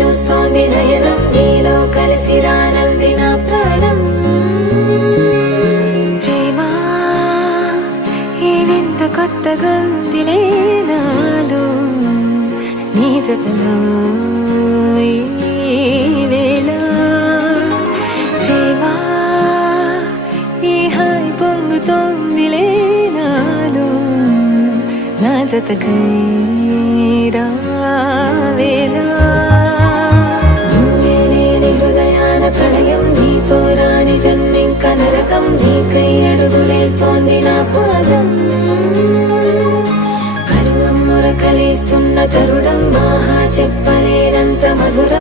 చూస్తోంది నయనం నీలో కలిసి రానంది నా ప్రాణం ప్రేమ ఈ వింత కొత్తగా ఉందిలే నాలో నీ జతలో ఈ వేళ ప్రేమ ఈ హాయి పొంగుతోందిలే నాలో నా జతకై రా